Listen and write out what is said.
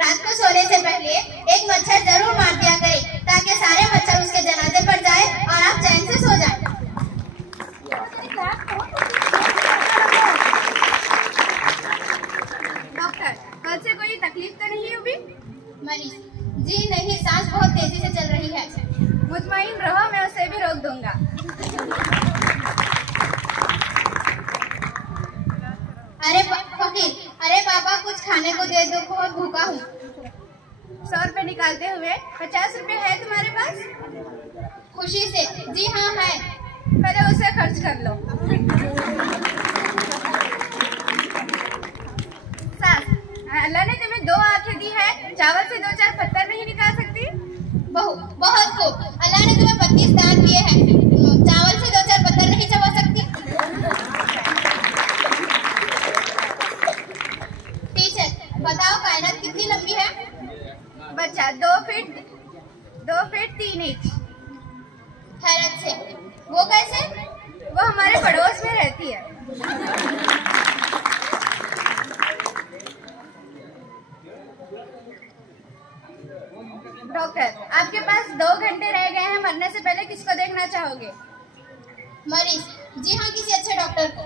रात को सोने से पहले एक मच्छर जरूर मार दिया करें ताकि सारे मच्छर उसके जनाजे पर जाए और आप चैन से सो जाएं। डॉक्टर, कल से कोई तकलीफ तो नहीं हुई? मरीज: जी नहीं, सांस बहुत तेजी से चल रही है। मुतमईन रहो, मैं उसे भी रोक दूंगा। फकीर, अरे पापा कुछ खाने को दे दो, बहुत भूखा हूँ। 100 रुपए निकालते हुए 50 रुपए है तुम्हारे पास? खुशी से: जी हाँ है। पहले उसे खर्च कर लो। सास, अल्लाह ने तुम्हें 2 आंखें दी है, चावल से 2-4 पत्थर नहीं निकाल सकती? बहू: बहुत खूब, अल्लाह ने तुम्हें 32 दांत दिए हैं, चावल से 2-4 पत्थर नहीं चबा सकती? टीचर, बताओ कायनात कितनी लंबी है? बच्चा: 2 फीट 3 इंच। हैरत से, वो कैसे? वो हमारे पड़ोस में रहती है। डॉक्टर, आपके पास 2 घंटे रह गए हैं, मरने से पहले किसको देखना चाहोगे? मरीज: जी हाँ, किसी अच्छे डॉक्टर को।